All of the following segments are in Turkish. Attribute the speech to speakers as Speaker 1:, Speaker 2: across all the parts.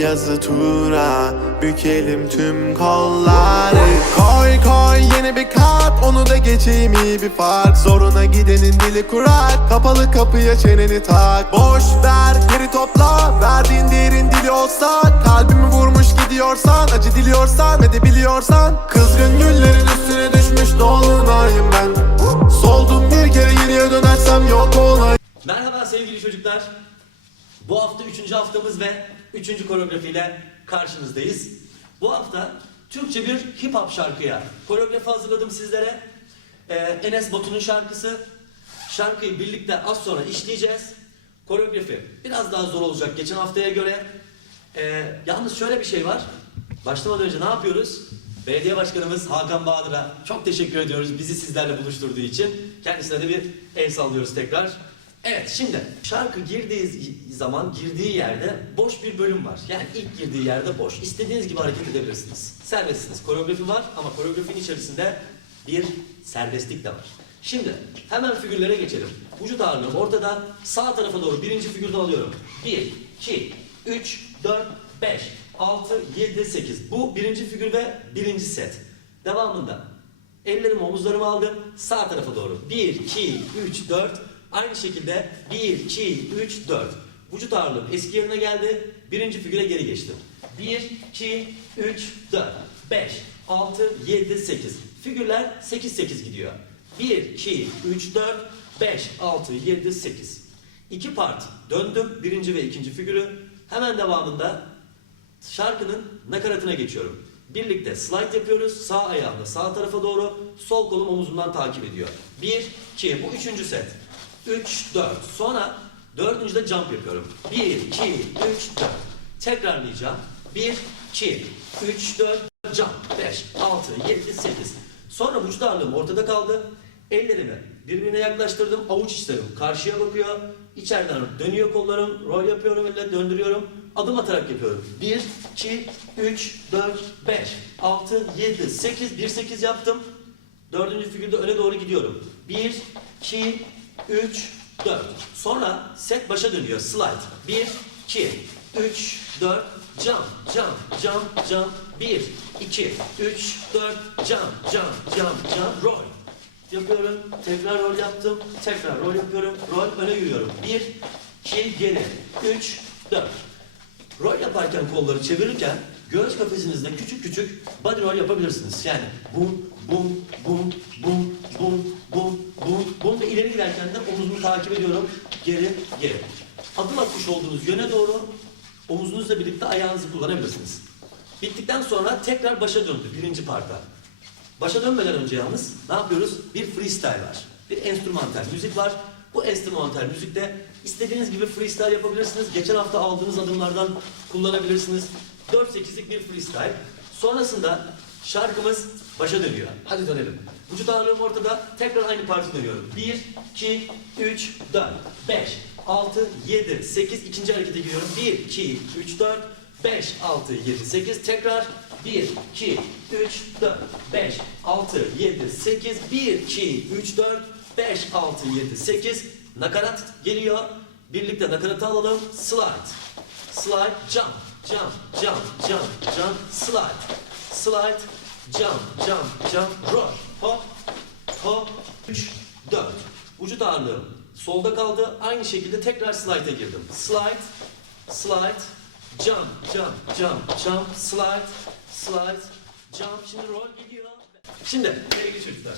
Speaker 1: Yazı tura Bükelim tüm kolları. Koy koy yeni bir kat Onu da geçeyim iyi bir fark. Zoruna gidenin dili kurak Kapalı kapıya çeneni tak. Boş ver geri topla Verdiğin değerin dili olsa Kalbimi vurmuş gidiyorsan Acı diliyorsan ve de biliyorsan. Kızgın güllerin üstüne düşmüş dolunayım ben. Soldum bir kere geriye dönersem yok olayım.
Speaker 2: Merhaba sevgili çocuklar. Bu hafta üçüncü haftamız ve üçüncü koreografiyle karşınızdayız. Bu hafta Türkçe bir hip hop şarkıya koreografi hazırladım sizlere. Ee, Enes Batur'un şarkısı. Şarkıyı birlikte az sonra işleyeceğiz. Koreografi biraz daha zor olacak geçen haftaya göre. Ee, yalnız şöyle bir şey var. Başlamadan önce ne yapıyoruz? Belediye Başkanımız Hakan Bahadır'a çok teşekkür ediyoruz bizi sizlerle buluşturduğu için. Kendisine de bir el sallıyoruz tekrar. Evet şimdi şarkı girdiği zaman girdiği yerde boş bir bölüm var. Yani ilk girdiği yerde boş. İstediğiniz gibi hareket edebilirsiniz. Serbestsiniz. Koreografi var ama koreografinin içerisinde bir serbestlik de var. Şimdi hemen figürlere geçelim. Vücut ağırlığım ortada. Sağ tarafa doğru birinci figürden alıyorum. 1, 2, 3, 4, 5, 6, 7, 8. Bu birinci figür ve birinci set. Devamında ellerimi omuzlarıma aldım. Sağ tarafa doğru. 1, 2, 3, 4. Aynı şekilde 1, 2, 3, 4. Vücut ağırlığım eski yerine geldi. Birinci figüre geri geçtim. 1, 2, 3, 4, 5, 6, 7, 8. Figürler 8, 8 gidiyor. 1, 2, 3, 4, 5, 6, 7, 8. İki part döndüm. Birinci ve ikinci figürü. Hemen devamında şarkının nakaratına geçiyorum. Birlikte slide yapıyoruz. Sağ ayağımla sağ tarafa doğru. Sol kolum omuzumdan takip ediyor. 1, 2, bu üçüncü set. 3, 4. Sonra dördüncüde jump yapıyorum. 1, 2, 3, 4. Tekrarlayacağım. 1, 2, 3, 4, jump. 5, 6, 7, 8. Sonra vücut ağırlığım ortada kaldı. Ellerimi birbirine yaklaştırdım. Avuç içlerim karşıya bakıyor. İçeriden dönüyor kollarım. Rol yapıyorum elle döndürüyorum. Adım atarak yapıyorum. 1, 2, 3, 4, 5, 6, 7, 8. 1, 8 yaptım. Dördüncü figürde öne doğru gidiyorum. 1, 2, 3, 4. Sonra set başa dönüyor. Slide. 1, 2, 3, 4. Jump, jump, jump, jump. 1, 2, 3, 4. Jump, jump, jump, jump. Roll. Yapıyorum. Tekrar rol yaptım. Tekrar rol yapıyorum. Rol öne yürüyorum. 1, 2, geri. 3, 4. Rol yaparken kolları çevirirken göğüs kafesinizde küçük küçük body roll yapabilirsiniz. Yani bum, bum, bum, bum, bum, giderken de omuzumu takip ediyorum. Geri geri. Adım atmış olduğunuz yöne doğru omuzunuzla birlikte ayağınızı kullanabilirsiniz. Bittikten sonra tekrar başa döndü birinci parta. Başa dönmeden önce yalnız ne yapıyoruz? Bir freestyle var. Bir enstrümantal müzik var. Bu enstrümantal müzikte istediğiniz gibi freestyle yapabilirsiniz. Geçen hafta aldığınız adımlardan kullanabilirsiniz. 4-8'lik bir freestyle. Sonrasında şarkımız başa dönüyor. Hadi dönelim. Vücut ağırlığım ortada. Tekrar aynı parti dönüyorum. 1, 2, 3, 4, 5, 6, 7, 8. İkinci harekete giriyorum. 1, 2, 3, 4, 5, 6, 7, 8. Tekrar 1, 2, 3, 4, 5, 6, 7, 8. 1, 2, 3, 4, 5, 6, 7, 8. Nakarat geliyor. Birlikte nakaratı alalım. Slide. Slide, jump, jump, jump, jump, jump, slide. Slide, jump, jump, jump, roll. Hop, hop, 3, 4. Vücut ağırlığım solda kaldı. Aynı şekilde tekrar slide'a girdim. Slide, slide, jump, jump, jump, jump, slide, slide, jump. Şimdi roll gidiyor. Şimdi sevgili çocuklar.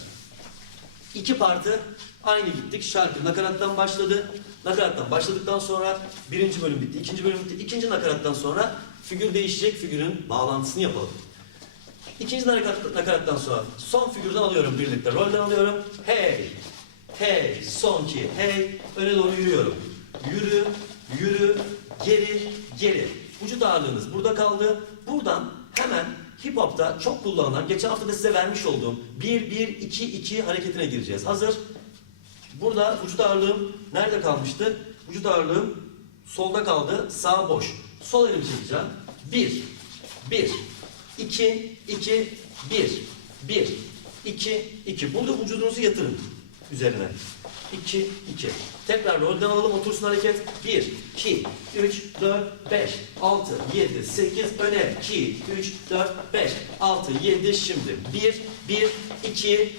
Speaker 2: İki partı aynı gittik. Şarkı nakarattan başladı. Nakarattan başladıktan sonra birinci bölüm bitti, ikinci bölüm bitti. İkinci nakarattan sonra figür değişecek, figürün bağlantısını yapalım. İkinci nakarat, nakarattan sonra son figürden alıyorum birlikte. Rolden alıyorum. Hey, hey, son ki, hey. Öne doğru yürüyorum. Yürü, yürü, geri, geri. Vücut ağırlığınız burada kaldı. Buradan hemen hip hop'ta çok kullanılan, geçen hafta da size vermiş olduğum 1-1-2-2 hareketine gireceğiz. Hazır. Burada vücut ağırlığım nerede kalmıştı? Vücut ağırlığım solda kaldı, sağ boş. Sol elimi çekeceğim. 1, 1, 2, 2, 1, 1, 2, 2. Burada vücudunuzu yatırın üzerine. 2, 2. Tekrar rolden alalım otursun hareket. 1, 2, 3, 4, 5, 6, 7, 8, öne. 2, 3, 4, 5, 6, 7. Şimdi 1, 1, 2,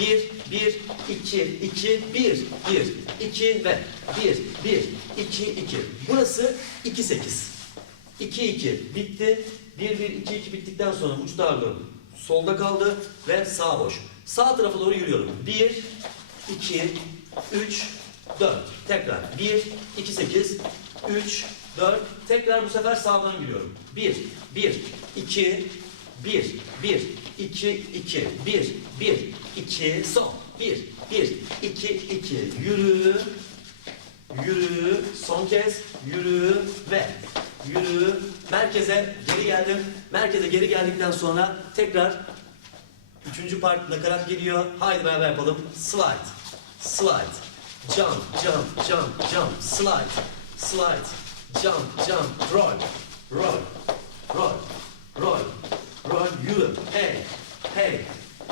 Speaker 2: 1, 1, 2, 2, 1, 1, 2 ve 1, 1, 2, 2. Burası 2, 8. 2, 2 bitti. 1, 1, 2, 2 bittikten sonra uç darlığı solda kaldı ve sağ boş. Sağ tarafa doğru yürüyorum. 1, 2, 3, 4. Tekrar. 1, 2, 8, 3, 4. Tekrar bu sefer sağdan yürüyorum. 1, 1, 2, 1, 1, 2, 2, 1, 1, 2, son. 1, 1, 2, 2, yürü, yürü, son kez, yürü ve yürü, merkeze geri geldim. Merkeze geri geldikten sonra tekrar üçüncü part nakarat geliyor. Haydi beraber yapalım. Slide, slide, jump, jump, jump, jump, slide, slide, jump, jump, roll, roll, roll, roll, roll, yürü, hey, hey,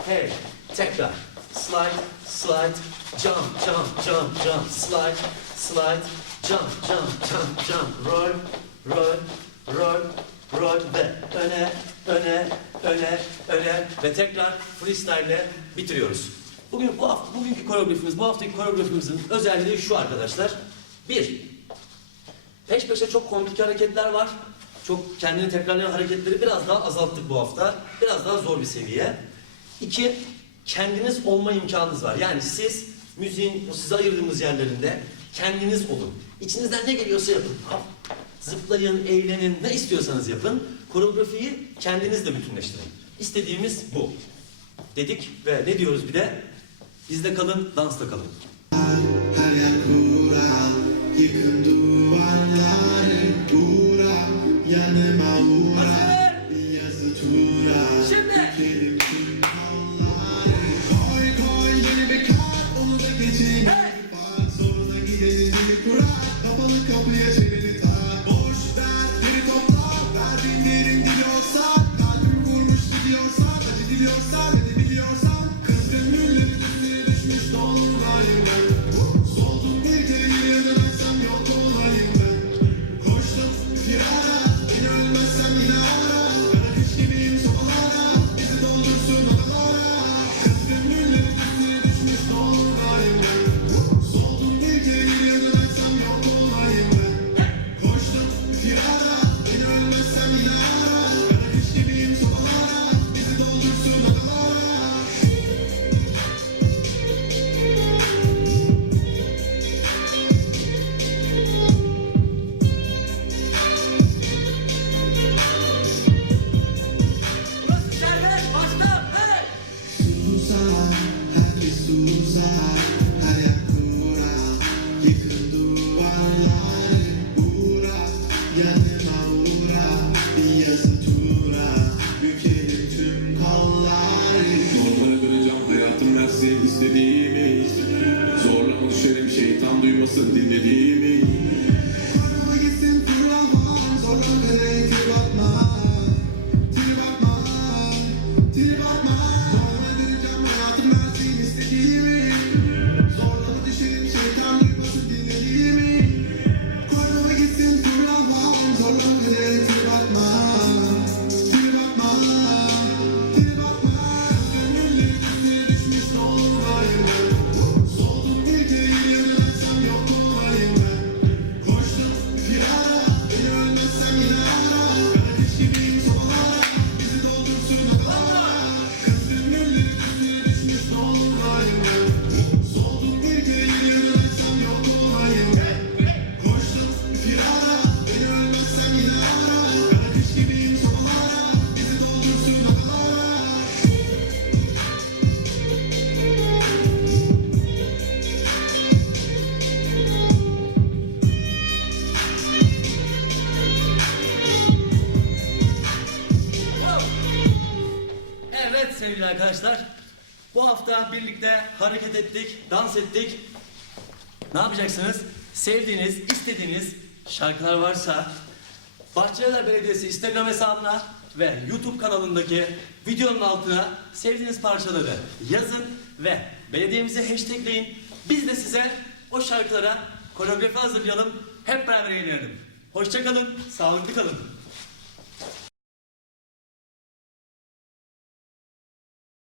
Speaker 2: hey, tekrar, slide, slide, jump, jump, jump, jump, slide, slide, jump, jump, jump, jump, roll, roll, roll, roll ve öne, öne, öne, öne ve tekrar freestyle ile bitiriyoruz. Bugün bu hafta, bugünkü koreografimiz, bu haftaki koreografimizin özelliği şu arkadaşlar. Bir, Peş peşe çok komplike hareketler var. Çok kendini tekrarlayan hareketleri biraz daha azalttık bu hafta. Biraz daha zor bir seviye. İki, kendiniz olma imkanınız var. Yani siz müziğin o size ayırdığımız yerlerinde kendiniz olun. İçinizden ne geliyorsa yapın. Zıplayın, eğlenin, ne istiyorsanız yapın. Koreografiyi kendinizle bütünleştirin. İstediğimiz bu. Dedik ve ne diyoruz bir de? Bizde kalın, dansta kalın.
Speaker 1: Acı diliyorsan ne de biliyorsan
Speaker 2: arkadaşlar. Bu hafta birlikte hareket ettik, dans ettik. Ne yapacaksınız? Sevdiğiniz, istediğiniz şarkılar varsa Bahçelievler Belediyesi Instagram hesabına ve YouTube kanalındaki videonun altına sevdiğiniz parçaları yazın ve belediyemizi hashtagleyin. Biz de size o şarkılara koreografi hazırlayalım. Hep beraber eğlenelim. Hoşçakalın, sağlıklı kalın.